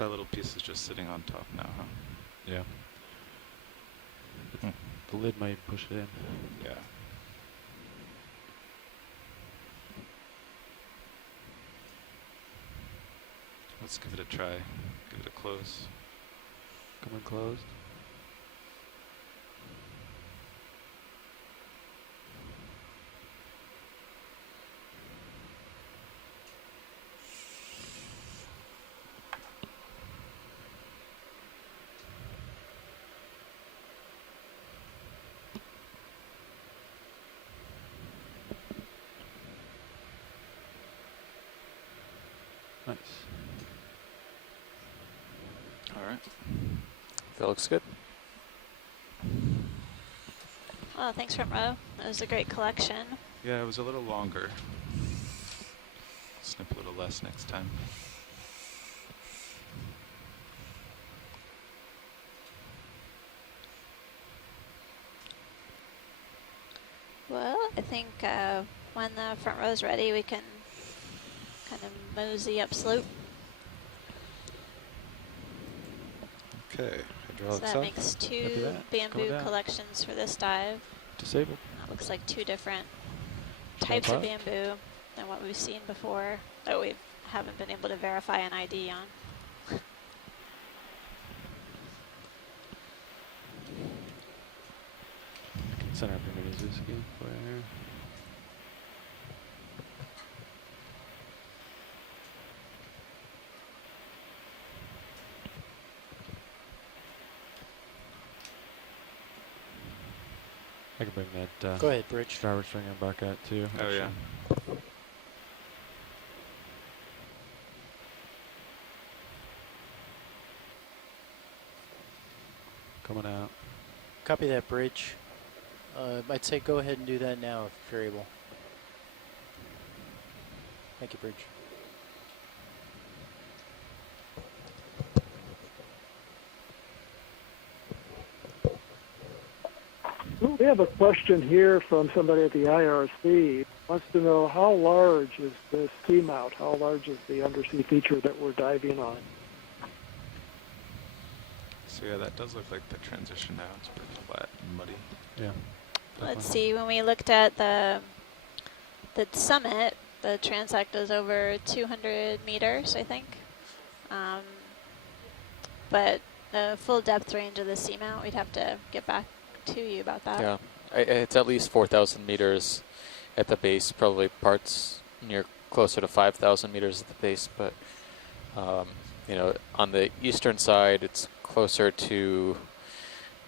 That little piece is just sitting on top now, huh? Yeah. The lid might push it in. Yeah. Let's give it a try. Give it a close. Coming closed. Nice. All right. That looks good. Oh, thanks, front row. That was a great collection. Yeah, it was a little longer. Snip a little less next time. Well, I think when the front row is ready, we can kind of mosey up slope. Okay, So hydraulics that off. makes Copy two that. bamboo Going down. collections for this dive. Disabled. Looks like two different types of bamboo than what we've seen before that we haven't been able to verify an ID on. Center up your minis again for here. I can bring that Go ahead, Bridge. driver stringer back out too. Oh, actually. yeah. Coming out. Copy that, Bridge. I'd say go ahead and do that now if you're able. Thank you, Bridge. We have a question here from somebody at the IRC. Wants to know how large is this seamount? How large is the undersea feature that we're diving on? So yeah, that does look like the transition now. It's pretty flat and muddy. Yeah. Let's see, when we looked at the summit, the transect is over 200 meters, I think. But the full depth range of the seamount, we'd have to get back to you about that. Yeah, it's at least 4,000 meters at the base, probably parts near closer to 5,000 meters at the base, but you know, on the eastern side, it's closer to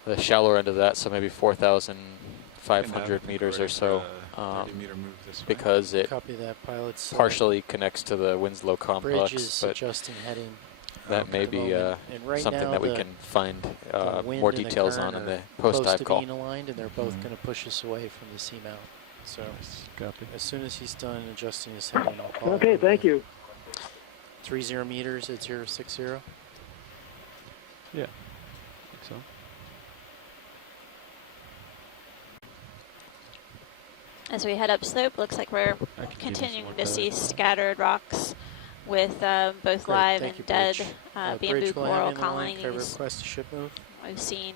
the shallower end of that, so maybe 4,500 meters or so, 30-meter move this way. because it Copy that, pilots. partially connects to the Winslow Bridge complex, is but adjusting heading. that Okay. may at the be moment. And right something now that we the- can find the wind more and the details current on in are the close post-dive to call. being aligned, and they're both Mhm. going to push us away from the seamount. So Copy. as soon as he's done adjusting his heading, I'll call. Okay, thank you. 30 meters at 060. Yeah. I think so. As we head up slope, looks like we're I can give you some continuing more to see color. scattered rocks with both Great, live thank and you, dead Bridge. bamboo Bridge, will I have coral you on the line? Can I colonies. request a ship move? We've seen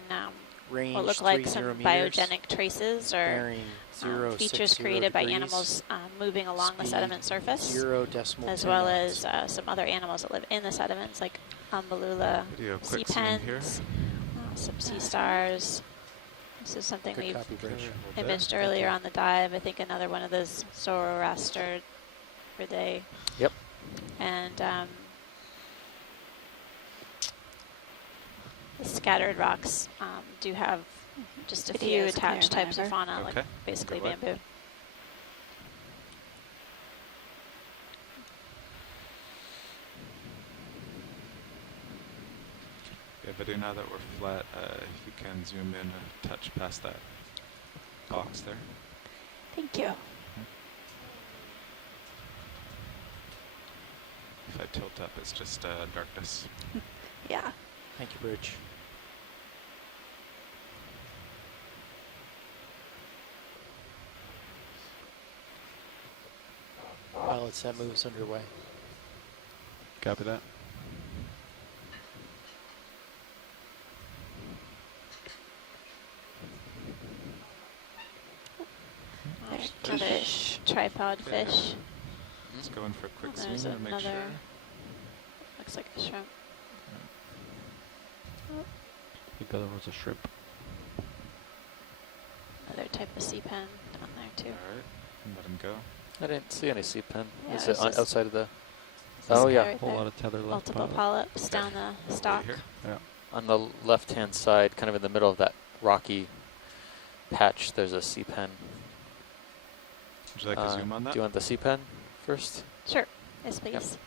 Range what look like 30 some meters. biogenic traces or Bearing features 060 created by degrees. animals moving along the Speed sediment surface, 0.10 as well knots. as some other animals that live in the sediments, like umbellula Video sea quick zoom here. pens, some sea stars. This is something Good we've copy, Bridge. imaged Thank earlier you. on the dive. I think another one of those Zoroaster Ridae. Yep. And the scattered rocks do have just a few Videos attached clear types of whenever. fauna, Okay. like basically Good luck. bamboo. Yeah, video now that we're flat, if you can zoom in a touch past that box there. Thank you. If I tilt up, it's just darkness. Yeah. Thank you, Bridge. Pilots, that move's underway. Copy that. Another tripod Yeah. fish. Let's go in for a quick Oh, there's zoom to make another- sure. Looks like a shrimp. I think the other was a shrimp. Another type of sea pen down there too. Alright, let him go. I didn't see any sea pen. Yeah, Is it's it just- outside of the? This Oh guy yeah, right Whole there. lot of tether left. Multiple pilot. polyps down the stalk. Right here. on the left-hand side, kind of in the middle of that rocky patch, there's a sea pen. Would you like to zoom on that? Do you want the sea pen first? Sure. Yes, please.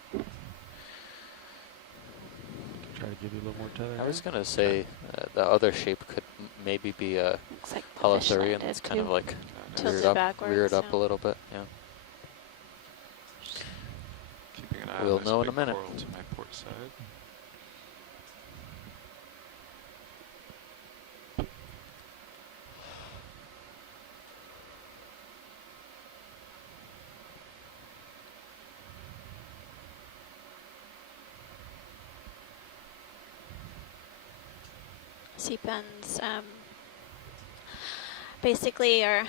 Try to give you a little more tether. I was gonna say the other shape could maybe be a Looks like the fish holothurian. landed It's kind of too. like Tilted reared up, backwards, a yeah. little bit. Yeah. Keeping an eye We'll on this know in a big minute. coral to my port side. Sea pens basically are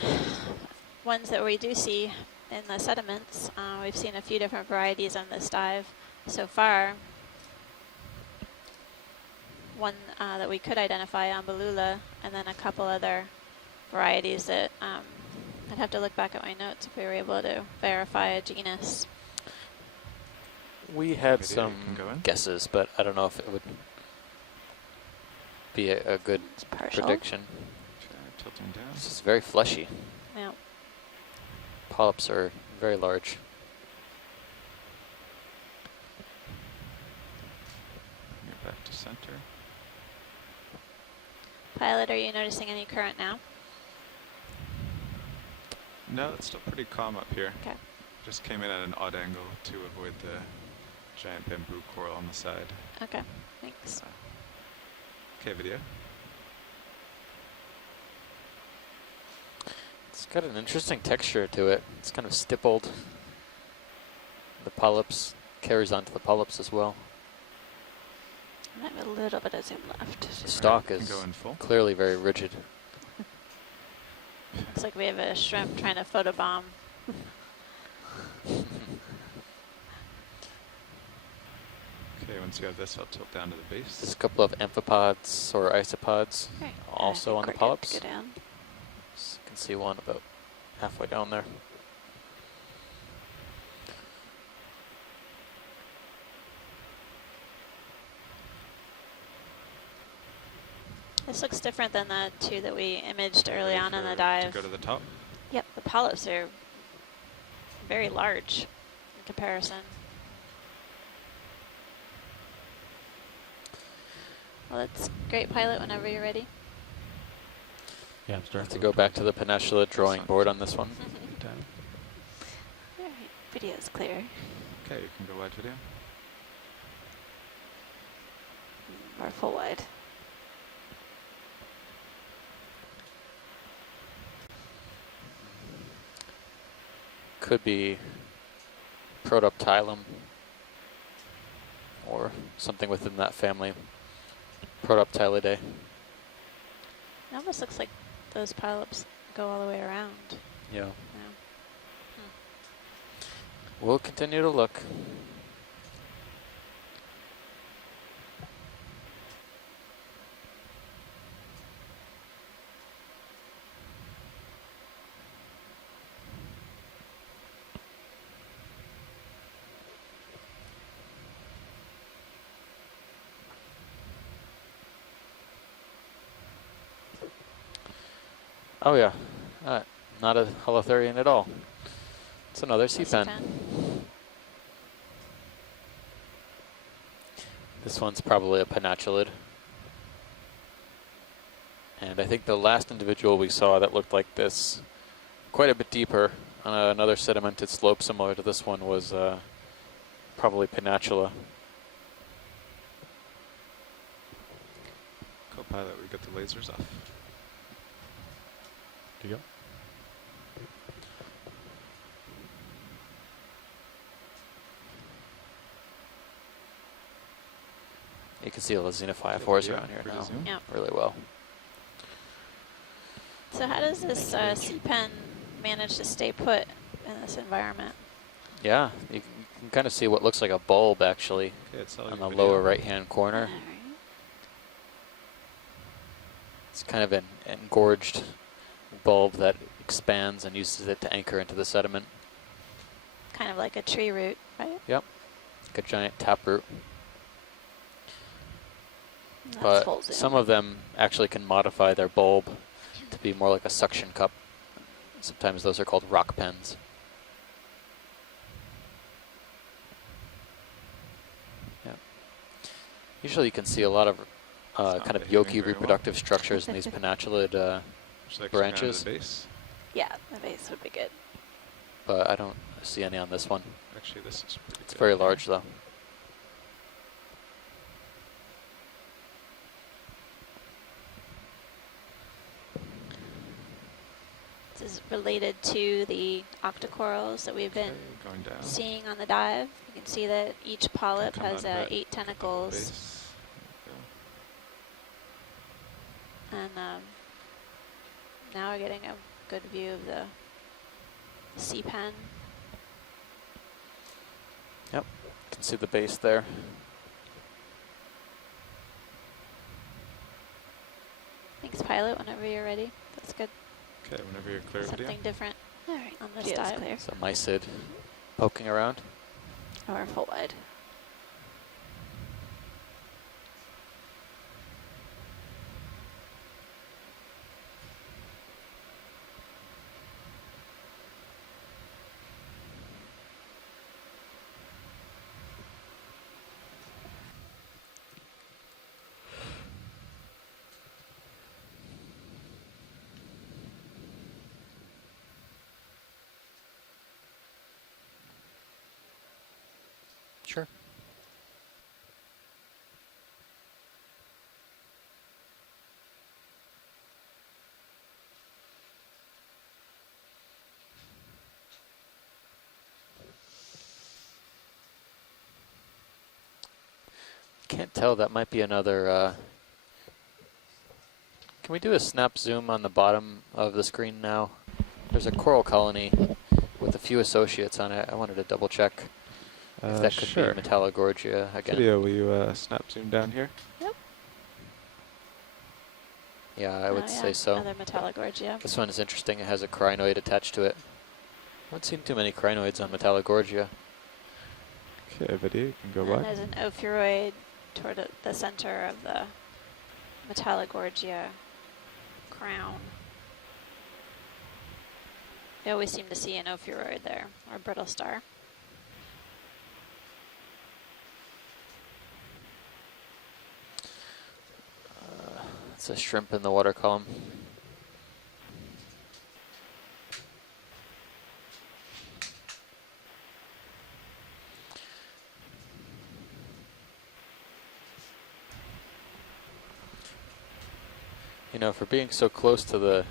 ones that we do see in the sediments. We've seen a few different varieties on this dive so far. One that we could identify on Beluga, and then a couple other varieties that I'd have to look back at my notes if we were able to verify a genus. We had Video, some you can go in. guesses, but I don't know if it would be a good It's partial. prediction. Okay, tilting down. This is very fleshy. Yeah. Polyps are very large. Bring it back to center. Pilot, are you noticing any current now? No, it's still pretty calm up here. Okay. Just came in at an odd angle to avoid the giant bamboo coral on the side. Okay, thanks. Okay, video. It's got an interesting texture to it. It's kind of stippled. The polyps carries onto the polyps as well. I have a little bit of zoom left. The stalk Alright, is go in full. clearly very rigid. Looks like we have a shrimp trying to photobomb. Okay, once you have this, I'll tilt down to the There's base. a couple of amphipods or isopods Okay. also on the I think we're good to polyps. go down. So you can see one about halfway down there. This looks different than the two that we imaged early Ready on in the to dive. go to the top. Yep, the polyps are very large in comparison. Well, that's great, Pilot, whenever you're ready. Yeah, I'm I starting have to go back to the Peninsula drawing board on this one. Down. All right, video's clear. Okay, you can go wide video. Or full wide. Could be Protoptilum or something within that family. Protoptilidae. It almost looks like those polyps go all the way around. Yeah. Yeah. We'll continue to look. Oh yeah, not a holothurian at all. It's another sea pen. This one's probably a penatulid. And I think the last individual we saw that looked like this, quite a bit deeper, on another sedimented slope similar to this one, was probably Penatula. Co-pilot, we got the lasers off. There you go. You can see the xenophyophores Video, around here free to now zoom. Yeah. really well. So how does this sea pen manage to stay put in this environment. Yeah, you can kind of see what looks like a bulb actually Okay, it's all on your the video. lower right-hand corner. Alright. It's kind of an engorged bulb that expands and uses it to anchor into the sediment. Kind of like a tree root, right? Like a giant taproot. That's full But zoom. some of them actually can modify their bulb to be more like a suction cup. Sometimes those are called rock pens. Yeah. Usually you can see a lot of not kind of behaving yolky very well. reproductive structures in these pennatulid, Would you like to go down to branches. the base? Yeah, the base would be good. but I don't see any on this one. Actually, this is pretty It's good. very large though. This is related to the octocorals that we've been Okay, going down. seeing on the dive. You can see that each polyp Come has out of it, 8 couple tentacles, base. There and now we're getting a good view of the sea pen. You can see the base there. Thanks, pilot, whenever you're ready. That's good. we go. Okay, whenever you're clear, video. Something different Alright, on this video's dive. clear. So mysid poking around. Or full wide. Sure. Can't tell, that might be another, can we do a snap zoom on the bottom of the screen now? There's a coral colony with a few associates on it. I wanted to double check if that could sure. be Metallogorgia again. Video, will you snap zoom down here? Yeah, I would Oh, say yeah, so. Another Metallogorgia. This one is interesting. It has a crinoid attached to it. I haven't seen too many crinoids on Metallogorgia. Okay, video, you can go And by. there's an ophiuroid toward the center of the Metallogorgia crown. You always seem to see an ophiuroid there, or brittle star. It's a shrimp in the water column. You know, for being so close to the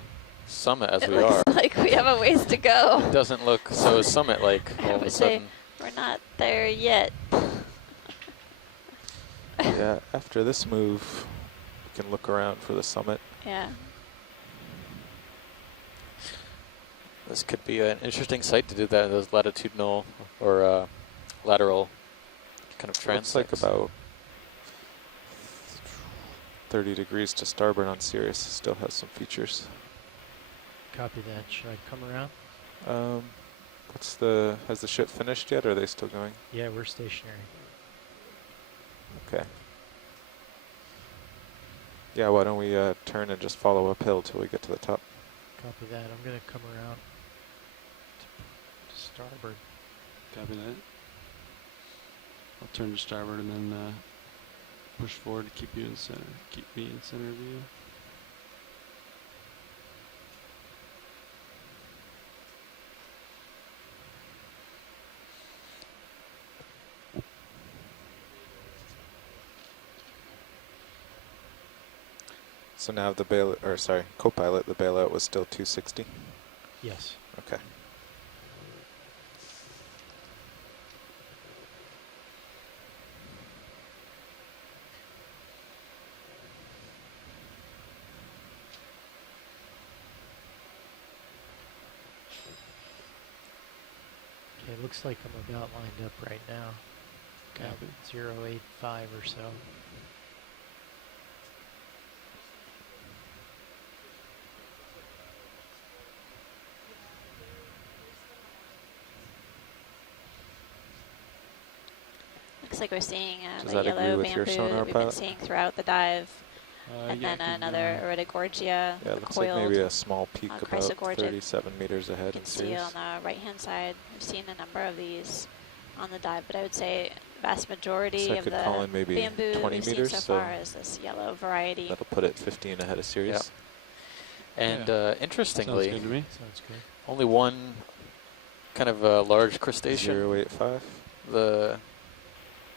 summit as It we are, looks like we have a ways to go. it doesn't look so summit-like I all of a would say sudden. we're not there yet. Yeah, after this move, we can look around for the summit. Yeah. This could be an interesting site to do that, those latitudinal or lateral kind of Looks like transects. about 30 degrees to starboard on Sirius. Still has some features. Copy that. Should I come around? Has the ship finished yet, or are they still going? Yeah, we're stationary. Okay. Yeah, why don't we turn and just follow uphill till we get to the top? Copy that. I'm going to come around to starboard. Copy that. I'll turn to starboard and then push forward to keep you in center. Keep me in center view. So now the co-pilot, the bailout was still 260. Yes. Okay. It looks like I'm about lined up right now. Got Copy. 085 or so. Looks like we're seeing Does the that agree yellow with your bamboo sonar that we've been pilot? seeing throughout the dive, and Yeah, then I can, another Iridogorgia, Yeah, the it looks like coiled. maybe a small peak about Chrysogorgia. 37 meters You ahead can in see on Sirius. the right-hand side, we've seen a number of these on the dive, but I would say the vast majority So I of could the call in maybe bamboo 20 we've seen meters, so so far is this yellow variety. that'll put it 15 ahead of Sirius. And Sounds interestingly, good to me. Sounds good. only one kind of large crustacean, 085. the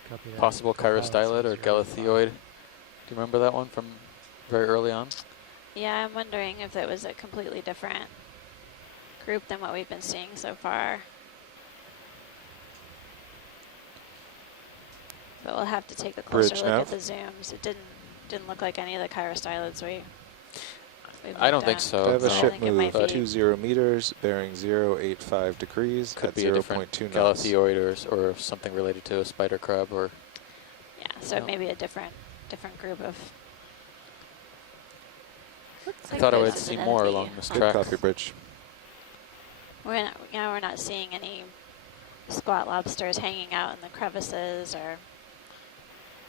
Copy that. possible Co-pilot chirostylid says or 085. galathioid. Do you remember that one from very early on? Yeah, I'm wondering if it was a completely different group than what we've been seeing so far. But we'll have to take a closer Bridge look nav. at the zooms. It didn't look like any of the chirostylids we've I don't looked think at. so. I have a So I ship think it move might be 20 meters, bearing 085 degrees Could at be a different 0.2 knots. galathioid or something related to a spider crab or Yeah, so No. maybe a different group of. Looks I like thought I this would is see an more entity. along this Good track. copy, Bridge. We're not seeing any squat lobsters hanging out in the crevices or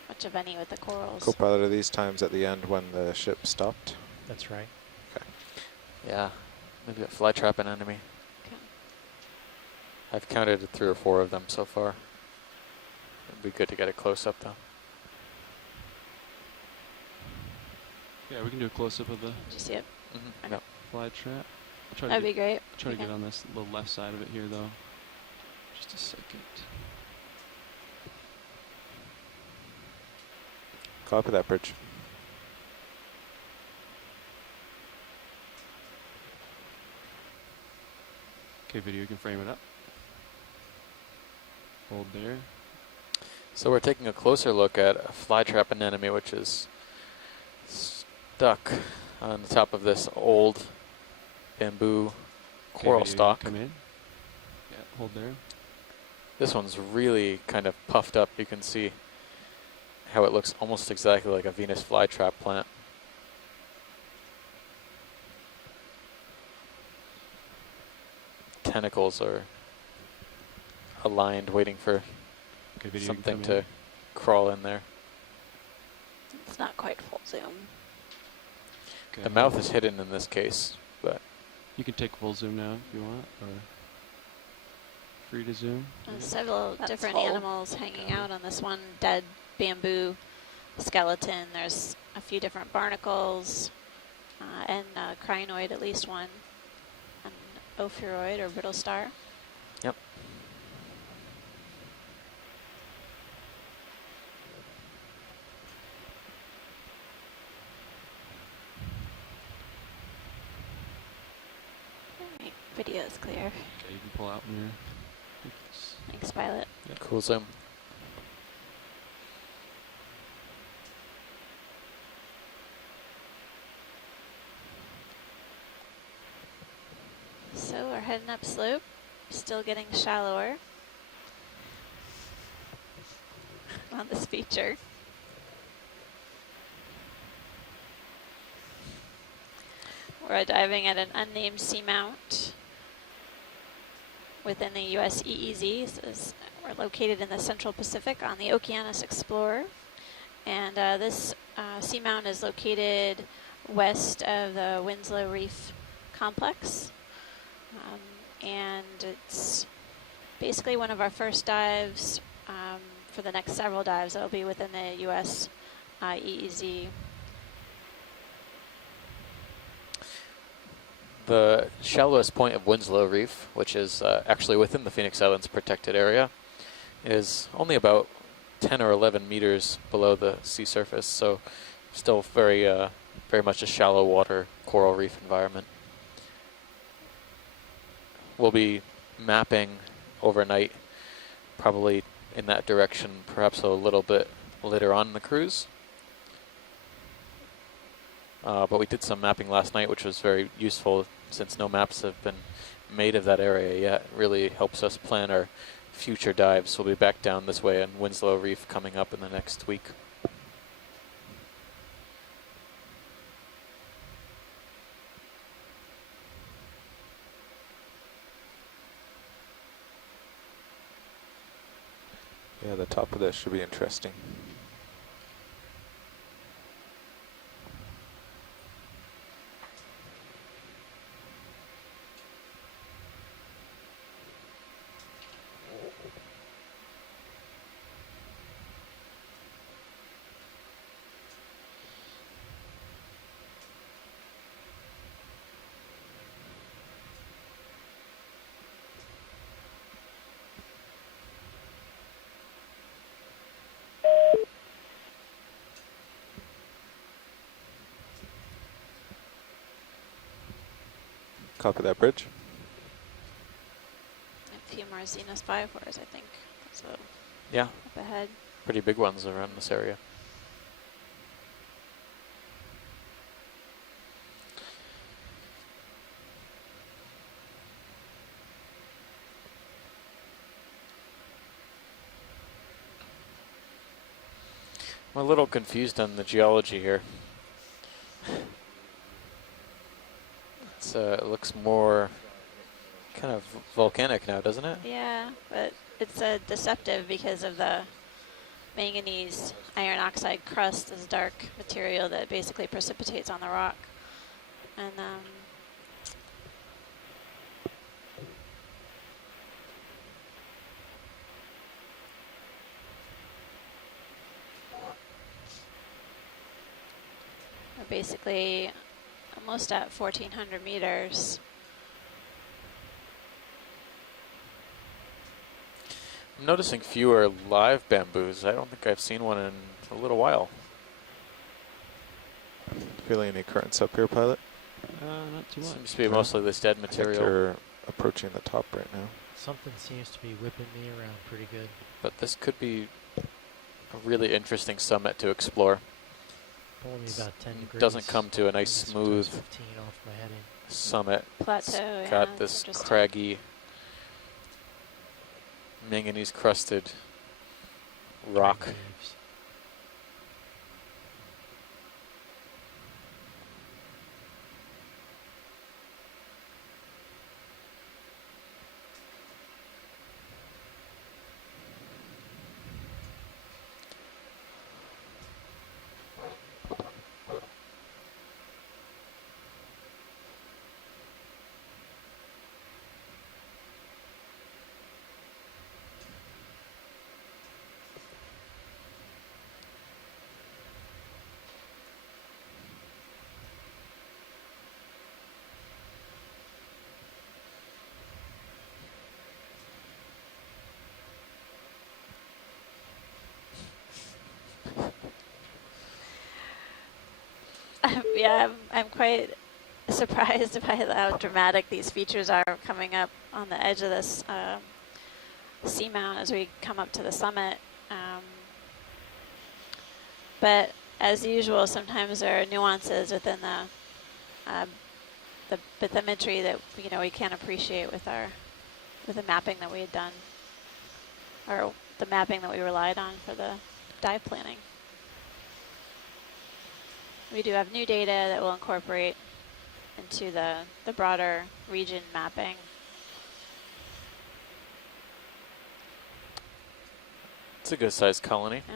much of any with the corals. Co-pilot, are these times at the end when the ship stopped? That's right. Yeah, maybe a fly trap anemone. Okay. I've counted 3 or 4 of them so far. It'd be good to get a close up though. Yeah, we can do a close-up of the Did you see it? Mm-hmm. Okay. Yep. fly trap. I'll try That'd to be great. try to Okay. get on this little left side of it here, though. Just a second. Copy that, Bridge. Okay, video, you can frame it up. Hold there. So we're taking a closer look at a fly trap anemone, which is stuck on the top of this old bamboo Okay, coral video, you stalk. come in. Yeah, hold there. This one's really kind of puffed up. You can see how it looks almost exactly like a Venus flytrap plant. Tentacles are aligned, waiting for Okay, video, you can something come to in. crawl in there. It's not quite full zoom. Okay, The mouth is hidden in this case, but You can take full zoom now if you want, or free to zoom. There's several That's different full. animals hanging out on this one dead bamboo skeleton. There's a few different barnacles and crinoid, at least one, an ophiuroid or brittle star. yep. Alright, video is clear. Okay, you can pull out when you're. Thanks, pilot. Cool zoom. So we're heading up slope, still getting shallower on this feature. We're diving at an unnamed seamount within the U.S. EEZ. We're located in the Central Pacific on the Okeanos Explorer. And this seamount is located west of the Winslow Reef complex. And it's basically one of our first dives for the next several dives that will be within the U.S. EEZ. The shallowest point of Winslow Reef, which is actually within the Phoenix Islands protected area, is only about 10 or 11 meters below the sea surface, so still very much a shallow water coral reef environment. We'll be mapping overnight, probably in that direction, perhaps a little bit later on in the cruise. But we did some mapping last night, which was very useful since no maps have been made of that area yet. It really helps us plan our future dives. We'll be back down this way on Winslow Reef coming up in the next week. Yeah, the top of this should be interesting. Copy that, Bridge. A few more Zenus 5-4s, I think. So Yeah, up ahead. pretty big ones around this area. I'm a little confused on the geology here. It looks more kind of volcanic now, doesn't it? Yeah, but it's deceptive because of the manganese iron oxide crust, this dark material that basically precipitates on the rock. And we're basically almost at 1,400 meters. I'm noticing fewer live bamboos. I don't think I've seen one in a little while. Feeling any currents up here, pilot? Not too much. Seems to be mostly this dead I think material. they're approaching the top right now. Something seems to be whipping me around pretty good. But this could be a really interesting summit to explore. Pulling me about 10 degrees. Doesn't come to a nice Sometimes smooth 15 off my heading. summit. Plateau, It's yeah, got it's this interesting. craggy, manganese crusted rock. Waves. Yeah, I'm quite surprised by how dramatic these features are coming up on the edge of this seamount as we come up to the summit. But as usual, sometimes there are nuances within the bathymetry that we can't appreciate with the mapping that we had done, or the mapping that we relied on for the dive planning. We do have new data that we'll incorporate into the broader region mapping. It's a good sized colony. Oh.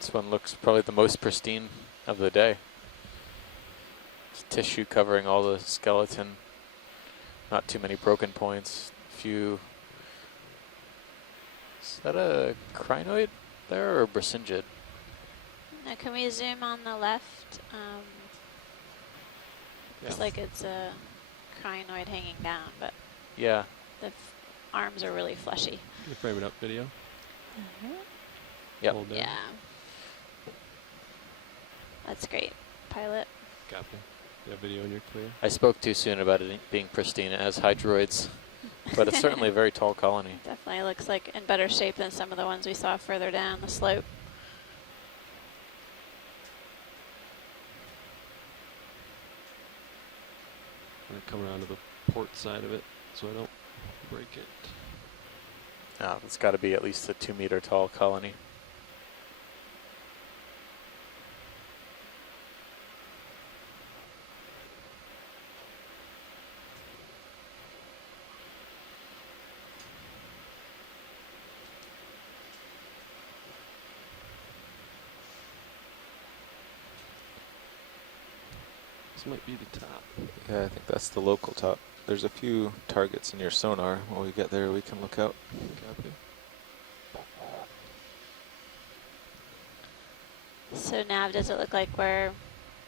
This one looks probably the most pristine of the day. It's tissue covering all the skeleton. Not too many broken points. Few. Is that a crinoid there or bracingid? Now can we zoom on the left? Looks like it's a crinoid hanging down, but Yeah. the arms are really fleshy. Can you frame it up video? Yep. Hold down. Yeah. That's great. Pilot. Copy. You have video and you're clear. I spoke too soon about it being pristine. It has hydroids, but it's certainly a very tall colony. Definitely looks like in better shape than some of the ones we saw further down the slope. And I come around to the port side of it so I don't break it. It's got to be at least a 2-meter tall colony. This might be the top. Yeah, I think that's the local top. There's a few targets in your sonar. When we get there, we can look out. Copy. So Nav, does it look like we're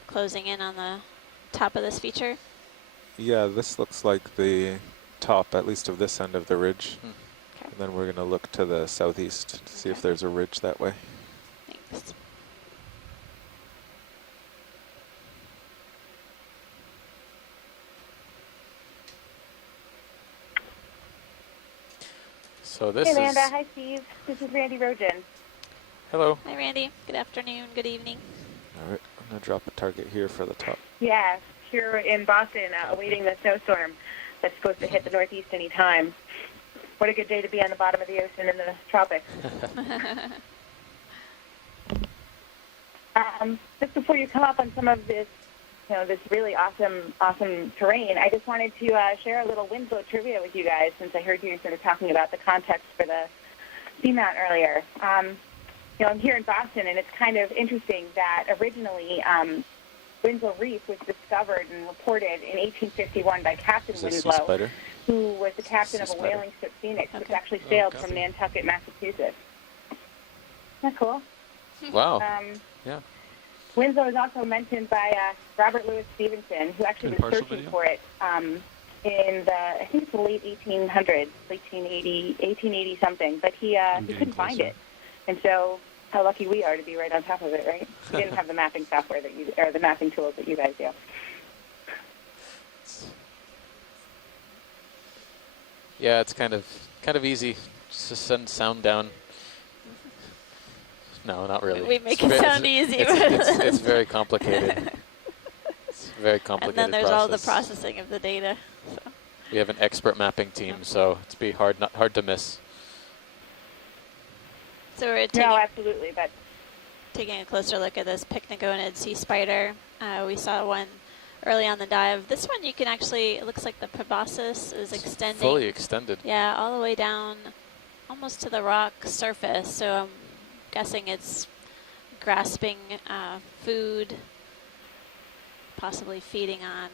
closing in on the top of this feature? Yeah, this looks like the top, at least of this end of the ridge. Hmm. Okay. And then we're going to look to the southeast to see if there's a ridge that way. Thanks. So this Hey, is... Amanda. Hi, Steve. This is Randy Rogen. Hello. Hi, Randy. Good afternoon. Good evening. All right, I'm going to drop a target here for the top. Yeah, here in Boston, awaiting the snowstorm that's supposed to hit the Northeast any time. What a good day to be on the bottom of the ocean in the tropics. Just before you come up on some of this, this really awesome terrain, I just wanted to share a little Winslow trivia with you guys, since I heard you sort of talking about the context for the seamount earlier. I'm here in Boston, and it's kind of interesting that originally Winslow Reef was discovered and reported in 1851 by Captain Is this sea Winslow, spider? who was the captain of a Sea spider. whaling ship, Phoenix, which Okay. actually sailed copy. from Nantucket, Massachusetts. Isn't that cool? Wow. Yeah. Winslow is also mentioned by Robert Louis Stevenson, who actually Good was partial searching video? for it in the, I think it's the late 1800s, 1880 something, but he getting couldn't find closer. it. And so how lucky we are to be right on top of it, right? We didn't have the mapping software or the mapping tools that you guys do. Yeah, it's kind of easy. Just to send sound down. No, not really. We make It's it ve- sound it's- easy. It's very complicated. It's a very And complicated then there's process. all the processing of the data. So. We have an expert mapping team, so it's be hard to miss. So we're No, absolutely, but taking a closer look at this picniconid sea spider. We saw one early on the dive. This one you can actually, it looks like the proboscis is extending. Fully extended. Yeah, all the way down almost to the rock surface. So I'm guessing it's grasping food, possibly feeding on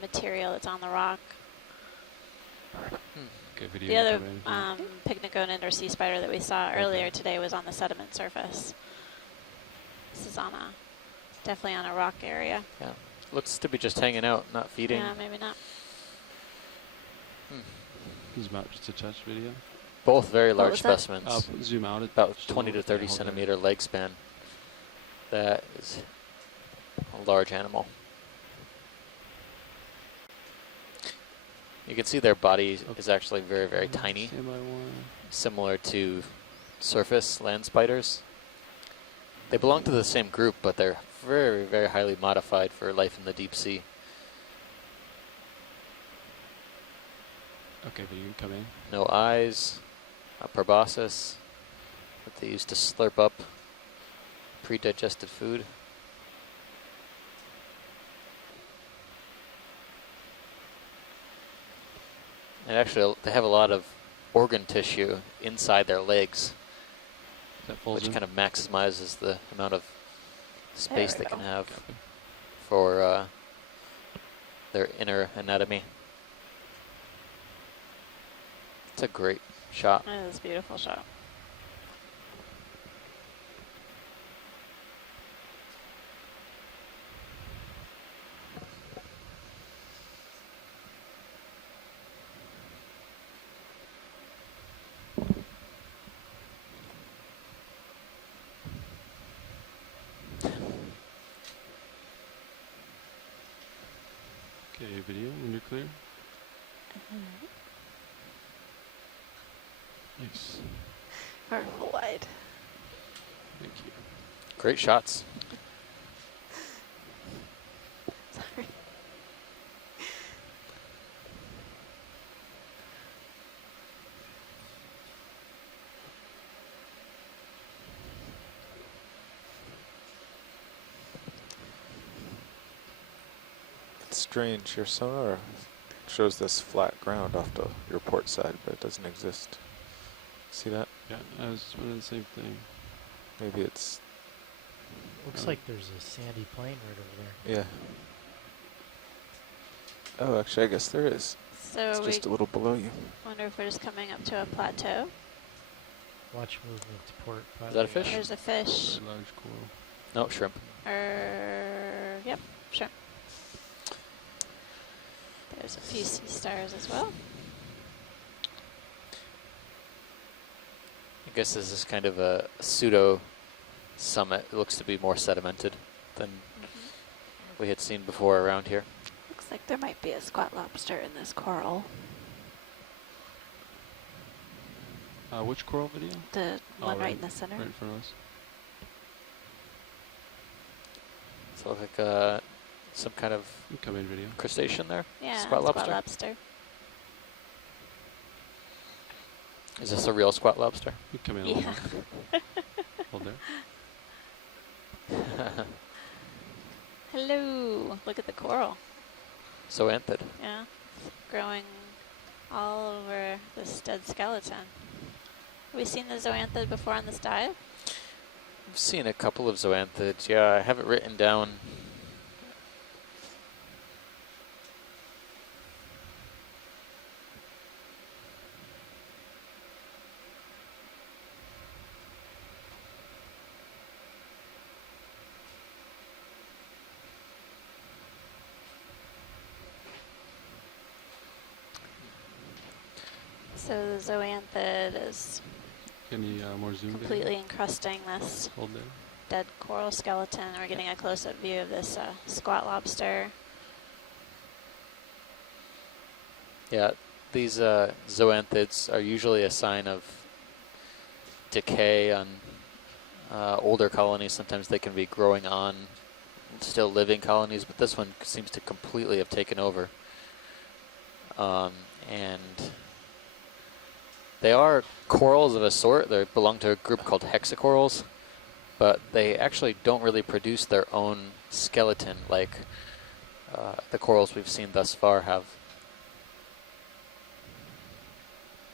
material that's on the rock. Okay, video The other coming. picniconid or sea spider that we saw earlier today was on the sediment surface. This is on definitely on a rock area. Yeah. Looks to be just hanging out, not feeding. Yeah, maybe not. Zoom out just a touch video. Both very What large was that? specimens. Zoom out. About just a 20 to little 30 bit. Hold centimeter leg span. That is a large animal. You can see their body is actually very, very tiny, Stand by one. similar to surface land spiders. They belong to the same group, but they're very, very highly modified for life in the deep sea. Okay, video can come in. No eyes, a proboscis that they use to slurp up pre-digested food. And actually, they have a lot of organ tissue inside their legs, That falls which in. kind of maximizes the amount of space There we they can go. have Copy. for their inner anatomy. It's a great shot. That is a beautiful shot. Okay, video when you're clear. Nice. Or wide. Thank you. Great shots. Sorry. strange. Your sonar shows this flat ground off to your port side, but it doesn't exist. See that? Yeah, I was wondering the same thing. Maybe it's, Looks like there's a sandy plain right over there. yeah. Oh, actually, I guess there is. So It's we just a little below you. wonder if we're just coming up to a plateau. Watch movement to port. Is that a fish? There's a fish. Very large coral. No, shrimp. Yep, sure. There's a few sea stars as well. I guess this is kind of a pseudo summit. It looks to be more sedimented than we had seen before around here. Looks like there might be a squat lobster in this coral. Which coral video? The Oh, one right right. in the center. Right in front of us. So like some kind of Come in video. crustacean there? Yeah, Squat lobster? Is this a real squat lobster? You come in a little Yeah. more. Hold there. Hello. Look at the coral. Zoanthid. Yeah, growing all over this dead skeleton. Have we seen the zoanthid before on this dive? I've seen a couple of zoanthids. Yeah, I have it written down. So the zoanthid is Any more zoom completely encrusting this video? Hold there. dead coral skeleton. We're getting a close-up view of this squat lobster. Yeah, these zoanthids are usually a sign of decay on older colonies. Sometimes they can be growing on still living colonies, but this one seems to completely have taken over. And they are corals of a sort. They belong to a group called hexacorals, but they actually don't really produce their own skeleton like the corals we've seen thus far have.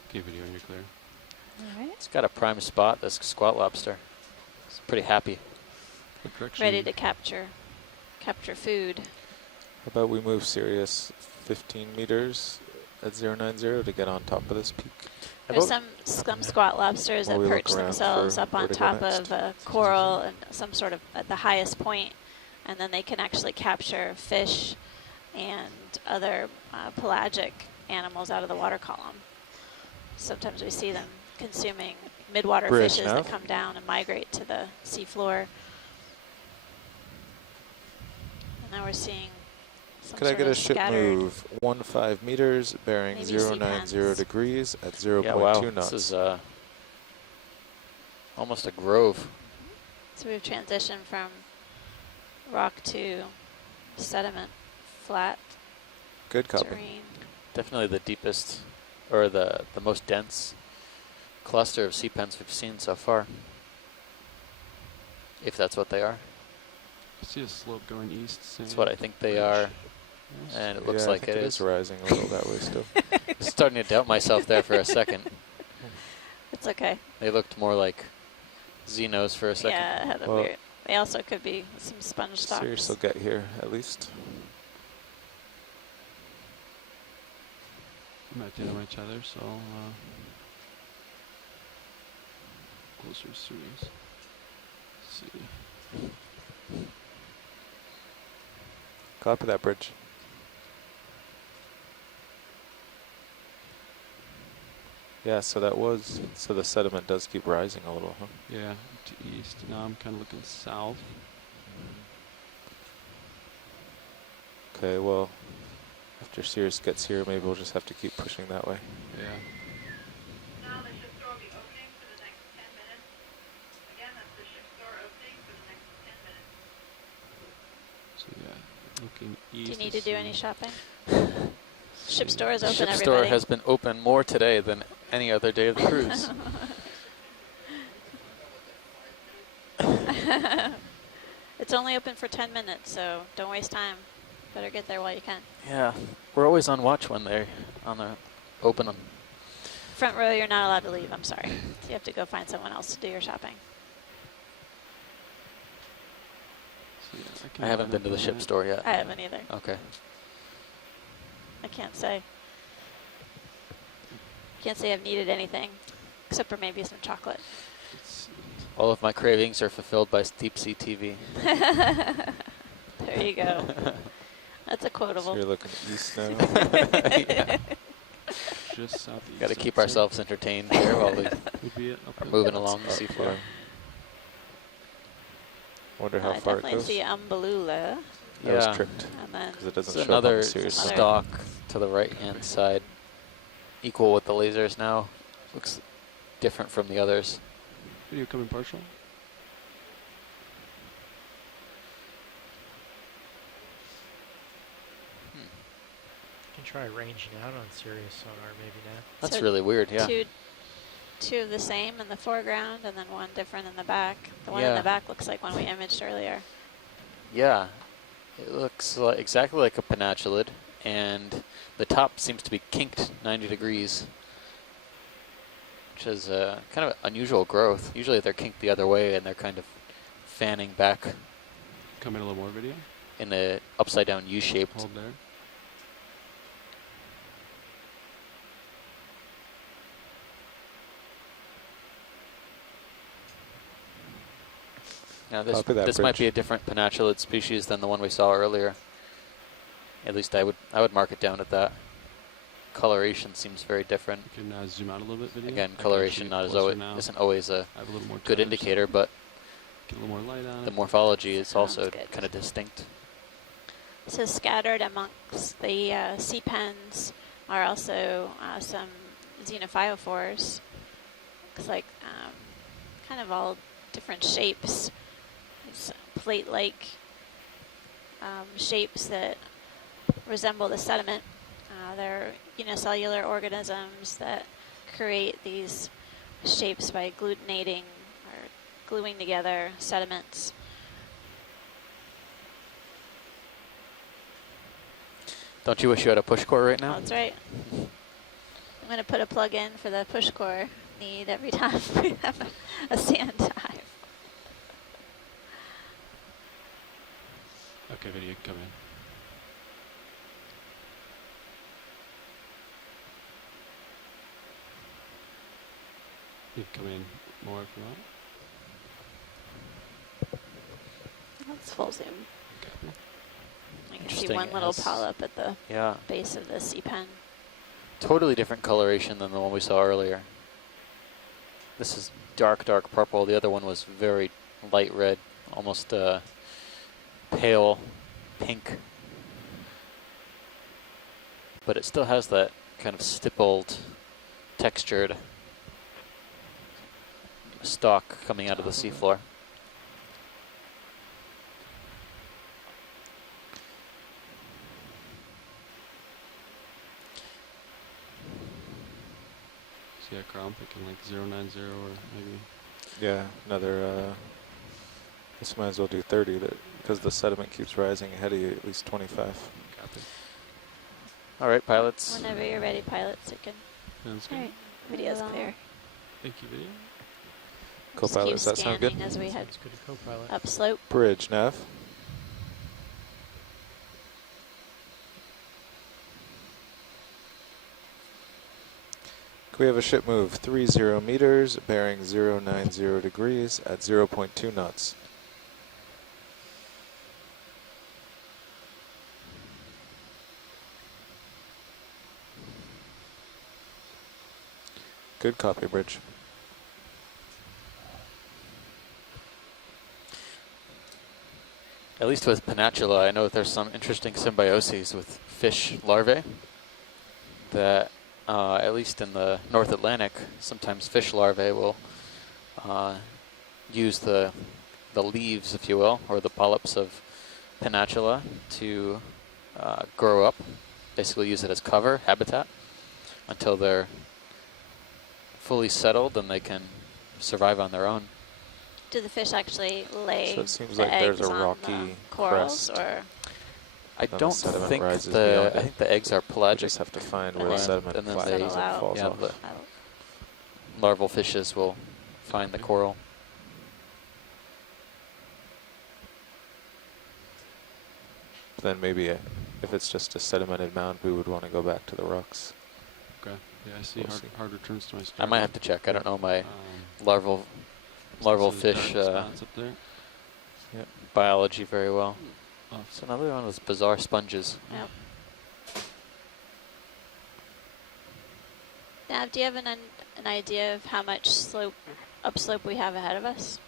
Okay, video, you're clear. All right. It's got a prime spot, this squat lobster. It's pretty happy. What direction? Ready to capture food. How about we move Sirius 15 meters at 090 to get on top of this peak? There's some squat lobsters While that we look perch around themselves for up on where to go top next. of a coral and some sort of at the highest point, and then they can actually capture fish and other pelagic animals out of the water column. Sometimes we see them consuming midwater Bridge fishes nav. that come down and migrate to the seafloor. And now we're seeing some Could I sort get a of ship scattered move 15 meters, bearing maybe sea 090 pens. degrees at 0.2 Yeah, wow. knots? This is almost a grove. So we've transitioned from rock to sediment, flat Good copy. terrain. Definitely the deepest, or the most dense cluster of sea pens we've seen so far. If that's what they are. I see a slope going east. That's what I think they are, Yes. and it looks Yeah, I like think it it is. is rising a little that way still. Starting to doubt myself there for a second. It's okay. They looked more like Xenos for a second. Yeah, it had a Well, weird. They also could be some sponge stocks. Sirius will get here at least. I'm at the end of my tether, so I'll closer to Sirius. See. Copy that, bridge. Yeah, so the sediment does keep rising a little, huh? Yeah, to east. Now I'm kind of looking south. Okay, well, after Sirius gets here, maybe we'll just have to keep pushing that way. Yeah. Now the ship door will be opening for the next 10 minutes. Again, that's the ship door opening for the next 10 minutes. So yeah, looking Do east. you need I to do see- any shopping? Ship store is open, Ship everybody. store has been open more today than any other day of the cruise. It's only open for 10 minutes, so don't waste time. Better get there while you can. Yeah, we're always on watch when they're open them. Front row, you're not allowed to leave. I'm sorry. So you have to go find someone else to do your shopping. So yeah, can I haven't line been up to the on ship that. store yet. I haven't either. Okay. I can't say. Can't say I've needed anything, except for maybe some chocolate. It's- All of my cravings are fulfilled by deep sea TV. There you go. That's a So quotable. you're looking east now. Yeah. Just southeast. Got to I'd keep say. ourselves entertained here while we Would be it up are there. moving along the Up, seafloor. yeah. Wonder how I far it definitely goes. see Umballula, I was Yeah. tricked and then because it doesn't It's show up on another the series. Another- stock to the right-hand side, equal with the lasers now. Looks different from the others. Video coming partial. You can try ranging out on Sirius sonar maybe now. That's So really weird, yeah. two of the same in the foreground, and then one different in the back. The one in Yeah. the back looks like one we imaged earlier. Yeah, it looks like exactly like a peninsula, and the top seems to be kinked 90 degrees, which is kind of unusual growth. Usually they're kinked the other way, and they're kind of fanning back Come in a little more video. in a upside-down U-shaped. Hold there. Now this Copy that, this might Bridge. be a different peninsula species than the one we saw earlier. At least I would mark it down at that. Coloration seems very different. You can zoom out a little bit. Video. Again, I can coloration actually not as closer always now. isn't always a I have a little more good color, so indicator, but get a little more light on the it. morphology is Sounds also good. kind of distinct. So scattered amongst the sea pens are also some xenophyophores. Looks like kind of all different shapes. It's plate-like shapes that resemble the sediment. They're unicellular organisms that create these shapes by agglutinating or gluing together sediments. Don't you wish you had a push core right Oh, now? that's right. I'm going to put a plug in for the push core need every time we have a sand dive. Okay, video come in. You can come in more if you want. That's full zoom. Copy. I can see Interesting, one it little has- polyp at the Yeah, base of the sea pen. totally different coloration than the one we saw earlier. This is dark, dark purple. The other one was very light red, almost pale pink. But it still has that kind of stippled, textured stalk coming out of the seafloor. So yeah, Carl, I'm thinking like 090 or maybe. Yeah, another. This might as well do 30 because the sediment keeps rising ahead of you, at least 25. Copy. All right, pilots. Whenever you're ready, pilots, you can. Sounds good. All right, video's clear. Thank you, video. Co-pilot, Just does keep that sound good? scanning as we head Sounds good to co-pilot. upslope. Bridge, nav. Can we have a ship move 30 meters, bearing 090 degrees at 0.2 knots? Good copy, Bridge. At least with Peninsula, I know that there's some interesting symbioses with fish larvae that, at least in the North Atlantic, sometimes fish larvae will use the leaves, if you will, or the polyps of Peninsula to grow up, basically use it as cover, habitat, until they're fully settled and they can survive on their own. Do the fish actually lay So it seems the like there's eggs a on rocky the corals, crest. or I then the don't sediment think rises the beyond I it. think the eggs are We pelagic. just have to find And where the then- sediment and then flies they- and falls yeah, off. the larval fishes will find the coral. Then maybe if it's just a sedimented mound, we would want to go back to the rocks. Okay. Yeah, I see We'll hard, see. hard returns to my I starboard. might have to check. I don't know my Um, larval so there's fish dark spots up there. biology very well. Oh, So another one of those bizarre sponges. Yep. Nav, do you have an idea of how much upslope we have ahead of us?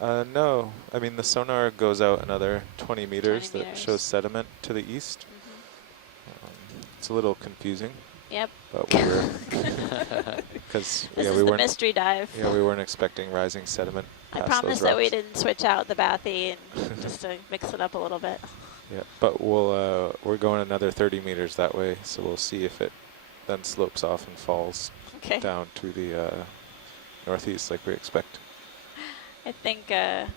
No, I mean the sonar goes out another 20 meters 20 that meters. shows sediment to the east. It's a little confusing, Yep. but we were because This yeah is we the weren't mystery dive. we weren't expecting rising sediment. I past promise those that we rocks. didn't switch out the bathy and just to mix it up a little bit. Yeah, but we're going another 30 meters that way, so we'll see if it then slopes off and falls Okay. down to the northeast like we expect. I think that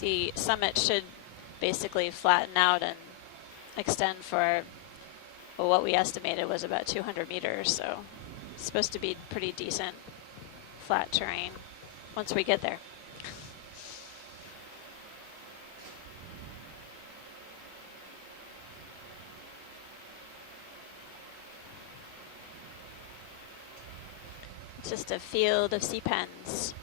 the summit should basically flatten out and extend for what we estimated was about 200 meters. So it's supposed to be pretty decent flat terrain once we get there. It's just a field of sea pens.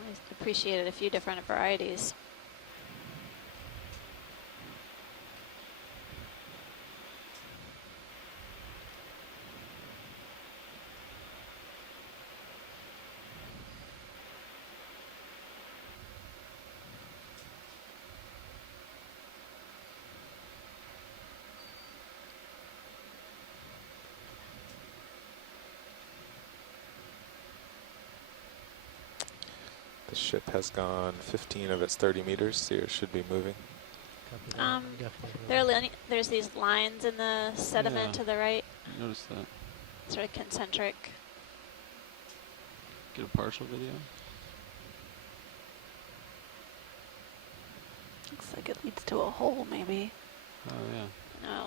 I appreciated a few different varieties. The ship has gone 15 of its 30 meters, so it should be moving. Copy that. Definitely. There's these lines in the sediment Yeah. to the right, Notice that. sort of concentric. Get a partial video. Looks like it leads to a hole, maybe. Oh yeah. No,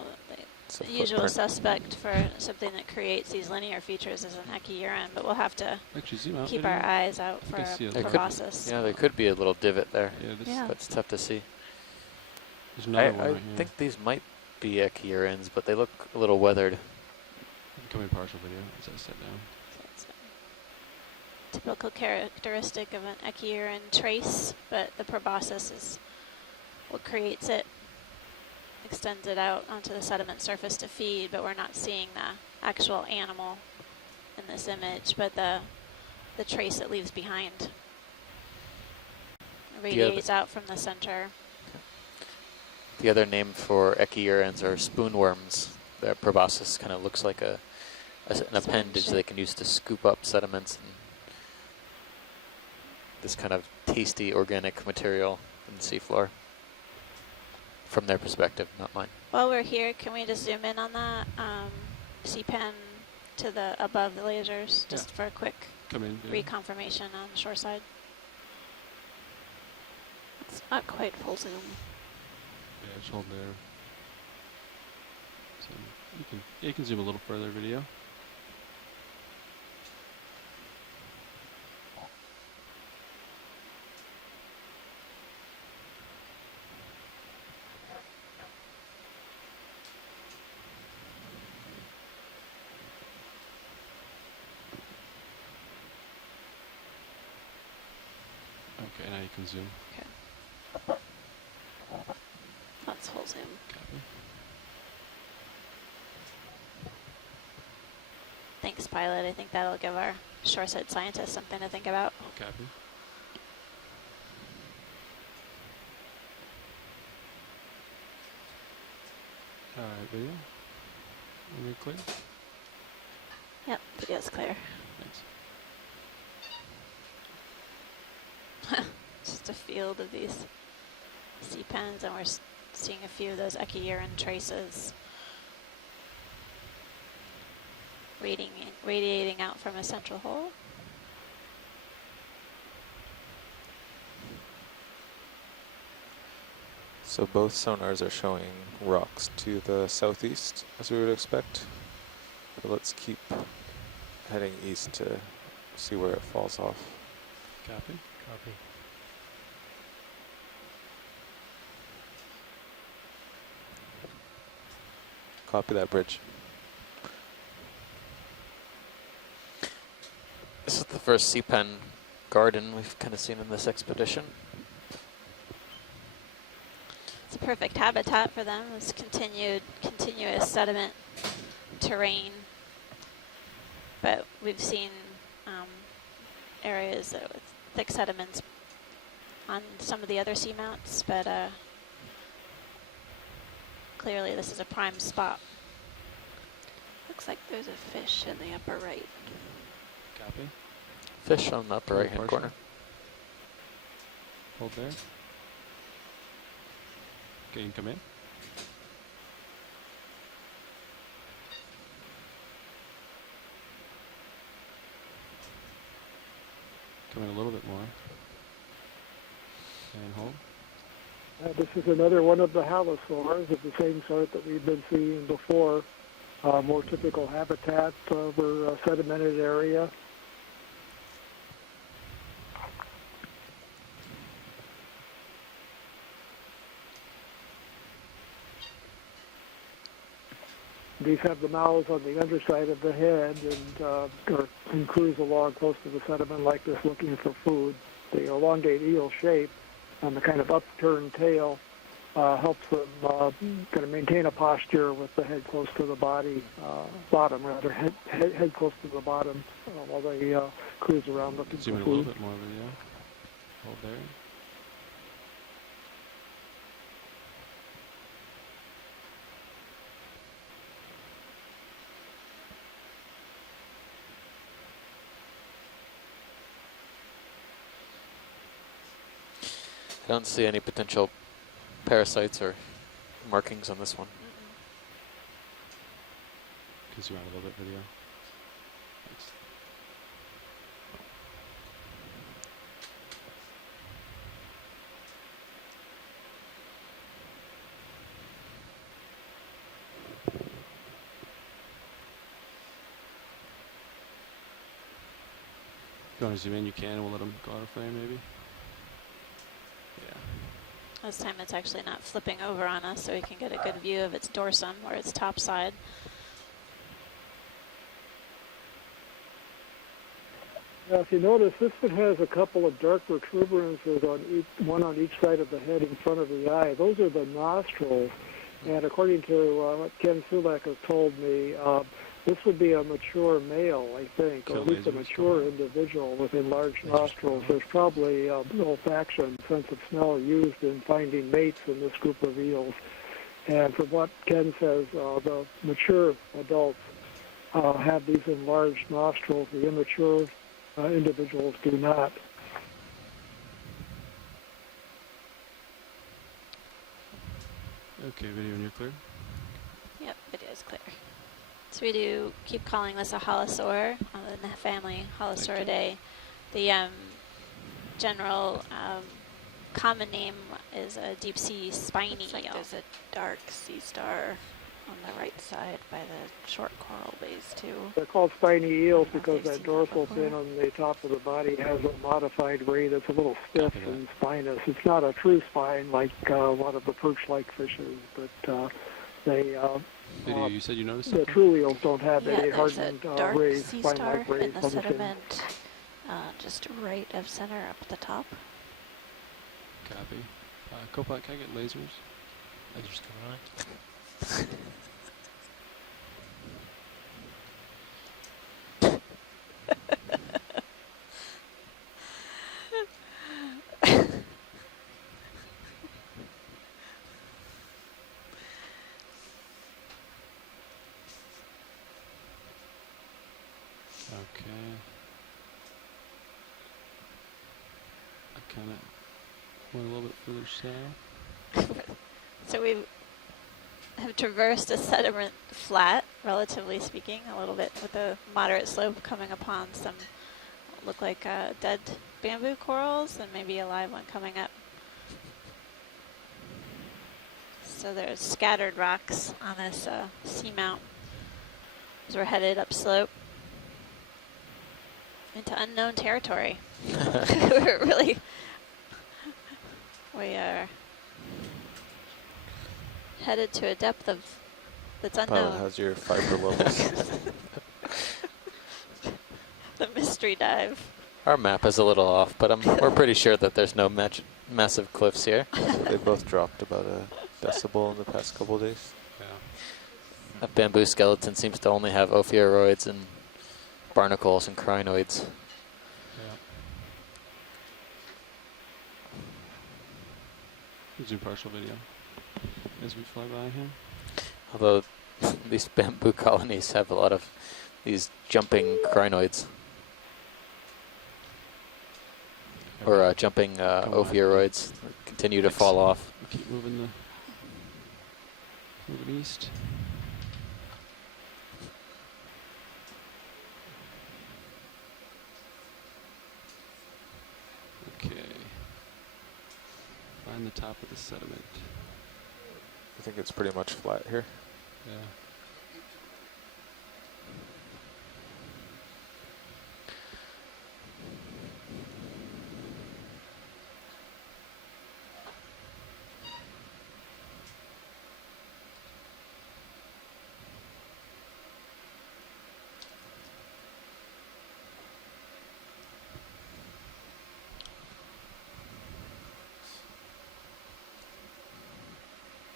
It's a the usual footprint. suspect for something that creates these linear features is an echeurin, but we'll have to Actually, zoom out. keep video. our eyes out for I see a it. There could- proboscis. Yeah, there could be a little divot there. Yeah, this, Yeah. That's tough to see. there's another one I right here. think these might be echiurins, but they look a little weathered. Coming partial video as I sit down. So it's a typical characteristic of an echeurin trace, but the proboscis is what creates it, extends it out onto the sediment surface to feed, but we're not seeing the actual animal in this image, but the trace it leaves behind. It radiates out from the center. The other name for echiurins are spoonworms. Their proboscis kind of looks like an appendage they can use to scoop up sediments and this kind of tasty organic material in the seafloor. From their perspective, not mine. While we're here, can we just zoom in on that sea pen to the above the lasers, just for a quick Come in. Video. reconfirmation on the shore side? It's not quite full zoom. Yeah, just hold there. So you can zoom a little further video. Okay, now you can zoom. That's full zoom. Copy. Thanks, pilot. I think that'll give our shoreside scientists something to think about. Copy. Alright, video. Are we clear? Yep, video's clear. Thanks. Just a field of these sea pens, and we're seeing a few of those echeurin traces radiating out from a central hole. So both sonars are showing rocks to the southeast, as we would expect. But let's keep heading east to see where it falls off. Copy. Copy. Copy that, bridge. This is the first sea pen garden we've kind of seen in this expedition. It's a perfect habitat for them. This continuous sediment terrain. But we've seen areas with thick sediments on some of the other seamounts, but clearly this is a prime spot. Looks like there's a fish in the upper right. Copy. Fish on the upper Hold right hand partial. corner. Hold there. Okay, you can come in. Come in a little bit more. And hold. This is another one of the halosaurs of the same sort that we've been seeing before. More typical habitat over a sedimented area. These have the mouths on the underside of the head and cruise along close to the sediment like this looking for food. The elongate eel shape and the kind of upturned tail helps them kind of maintain a posture with the head close to the bottom rather, head close to the bottom while they cruise around looking Zoom for in a little food. bit more video. Hold there. I don't see any potential parasites or markings on this one. Can zoom out a little bit video. Thanks. If you want to zoom in, you can. We'll let them go out of frame, maybe. Yeah. This time it's actually not flipping over on us, so we can get a good view of its dorsum, or its top side. Now, if you notice, this one has a couple of dark protuberances one on each side of the head in front of the eye. Those are the nostrils. And according to what Ken Sulak has told me, this would be a mature male, I think, or at least a mature individual with enlarged nostrils. There's probably olfaction, sense of smell used in finding mates in this group of eels. And from what Ken says, the mature adults have these enlarged nostrils. The immature individuals do not. Okay, video when you're clear. Yep, video is clear. So we do keep calling this a halosaur in the family Halosauridae. The general common name is a deep sea spiny Looks like eel. there's a dark sea star on the right side by the short coral bays too. They're called spiny eels I don't know because if you've that seen dorsal that fin before. on the top of the body has a modified ray that's a little stiff Copy that. and spinous. It's not a true spine like one of the perch-like fishes, but they Video, you said you noticed the something? true eels don't have Yeah, any there's a hardened dark rays, sea star spine-like rays in the on the fin. sediment, just right of center up at the top. Copy. Copilot, can I get lasers? Lasers coming on. Okay. I kind of went a little bit further south. So we have traversed a sediment flat, relatively speaking, a little bit with a moderate slope coming upon some look like dead bamboo corals and maybe a live one coming up. So there's scattered rocks on this seamount as we're headed upslope into unknown territory. We're really, we are headed to a depth of that's unknown. Pilot, how's your fiber levels? The mystery dive. Our map is a little off, but we're pretty sure that there's no massive cliffs here. They both dropped about a decibel in the past couple of days. Yeah. That bamboo skeleton seems to only have ophiuroids and barnacles and crinoids. Yeah. Zoom partial video as we fly by here. Although these bamboo colonies have a lot of these jumping crinoids. Or jumping ophiuroids continue to fall off. We keep moving east. Okay. Find the top of the sediment. I think it's pretty much flat here. Yeah.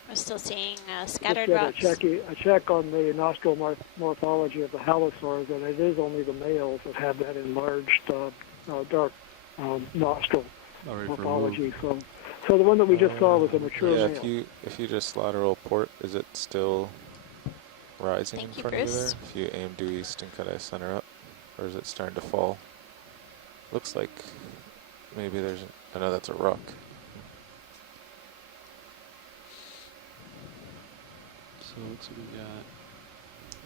We're still seeing scattered Just rocks. did a check on the nostril morphology of the halosaurs, and it is only the males that have that enlarged dark nostril morphology. So the one that we just saw was a mature Yeah, male. if you just lateral port, is it still rising Thank in you, front of you Bruce. there? If you aim due east and kind of center up, or is it starting to fall? Looks like maybe there's. I know that's a rock. So looks like we got.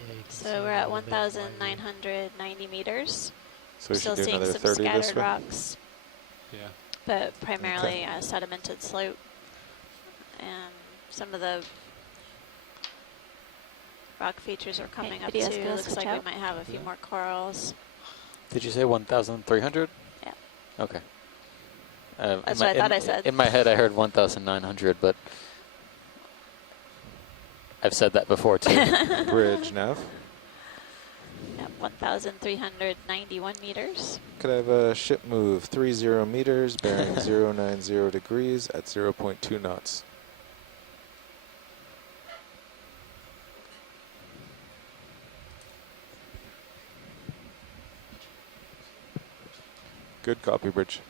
Yeah, you can see So we're a at little bit farther. 1,990 meters. So we Still should do seeing another some 30 this scattered way. rocks, Yeah. but primarily sedimented slope. And some of the rock features are coming up too. video's gonna Looks switch like out. we might have a few more corals. Did you say 1,300? Yeah. Okay. That's what I thought I said. In my head, I heard 1,900, but I've said that before too. Bridge nav. At 1,391 meters. Could I have a ship move 30 meters, bearing 090 degrees at 0.2 knots? Good copy, Bridge.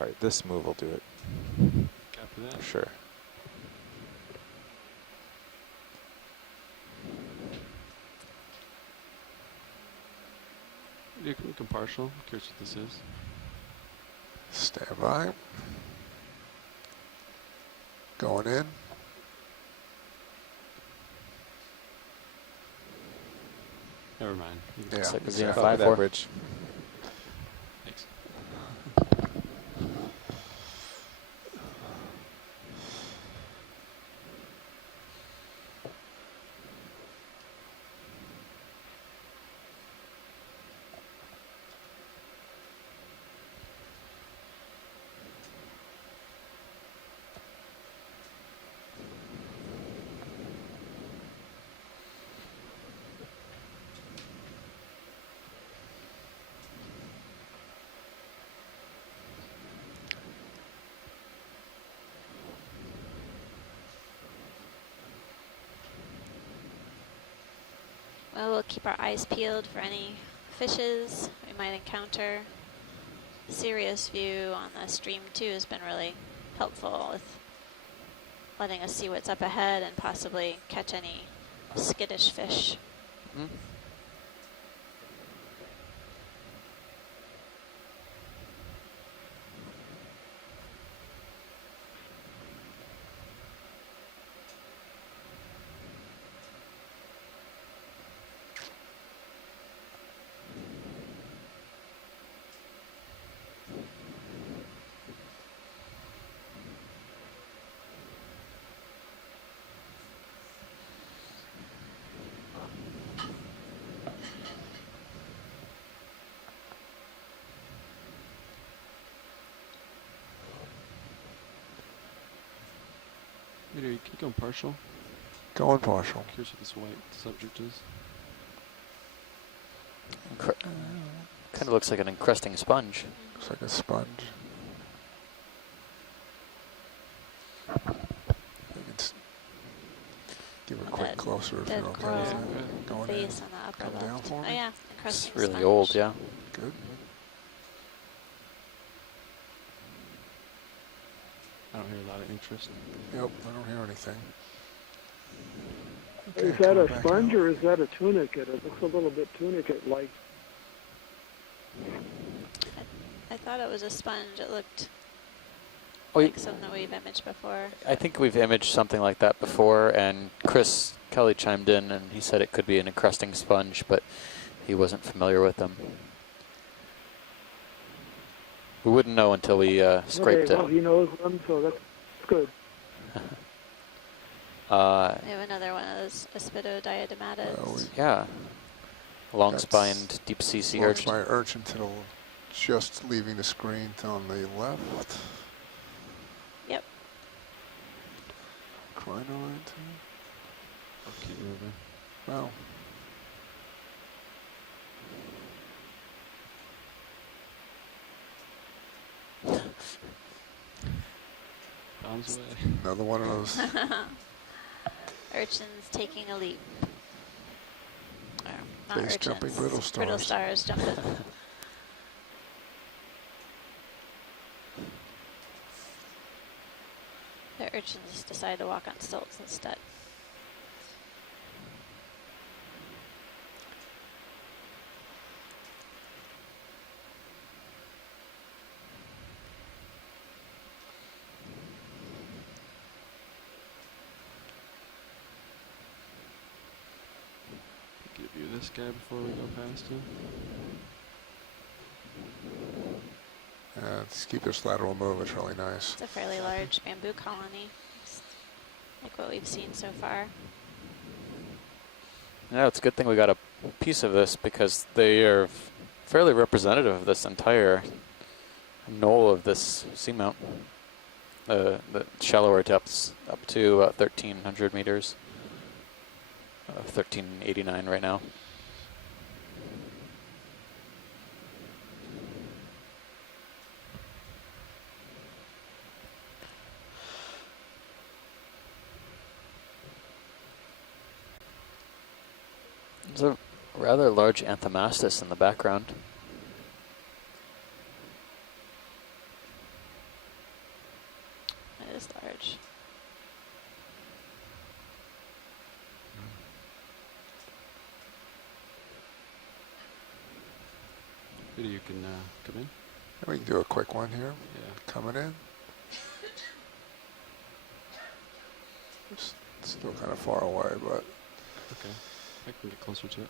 All right, this move will do it Copy that. for sure. You can partial. I'm curious what this is. Stand by. Going in. Never mind. Yeah, Looks like a exactly. Copy that, 5-4. Bridge. Thanks. Well, we'll keep our eyes peeled for any fishes we might encounter. Sirius view on the stream too has been really helpful with letting us see what's up ahead and possibly catch any skittish fish. Hmm? Peter, you keep going partial. Going partial. Curious what this white subject is. Kind of looks like an encrusting sponge. Looks like a sponge. I think it's. Give it a quick That closer if dead you're okay coral with that. Going in. base on the upper Come down left. for Oh me. yeah, It's encrusting really sponge. old, yeah. Good. I don't hear a lot of interest. Yep, I don't hear anything. Is Okay, that coming a back sponge out. or is that a tunicate? It looks a little bit tunicate-like. I thought it was a sponge. It looked Oh, like something that we've imaged before. I think we've imaged something like that before, and Chris Kelly chimed in and he said it could be an encrusting sponge, but he wasn't familiar with them. We wouldn't know until we scraped Okay, well, it. he knows them, so that's good. We have another one of those Aspidodiadematids. Well, Yeah. Long-spined That's deep sea sea Long urchin. spine urchin to the just leaving the screen on the left. Yep. Crinoid. I'll keep moving. Well, Bombs away. another one of those. Urchins taking a leap. Or not Base urchins. jumping brittle stars. Brittle stars jumping. The urchins decide to walk on stilts instead. Get a view of this guy before we go past him. Just keep this lateral move. It's really nice. It's a fairly large bamboo colony, just like what we've seen so far. Yeah, it's a good thing we got a piece of this because they are fairly representative of this entire knoll of this seamount. The shallower depths up to 1,300 meters. 1389 right now. There's a rather large anthomastus in the background. It is large. Peter, you can come in. We can do a quick one here. Yeah. Coming in. It's still kind of far away, but Okay. I can get closer to it.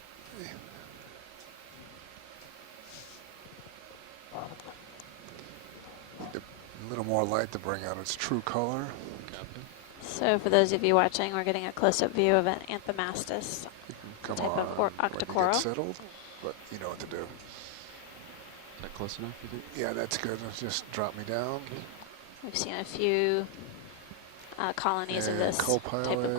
a little more light to bring out its true color. Copy. So for those of you watching, we're getting a close-up view of an anthomastus. Come Type on, of when you octocoral. get settled, but you know what to do. Is that close enough, you think? Yeah, that's good. Just drop me down. We've seen a few colonies of And this type of co-pilot. coral.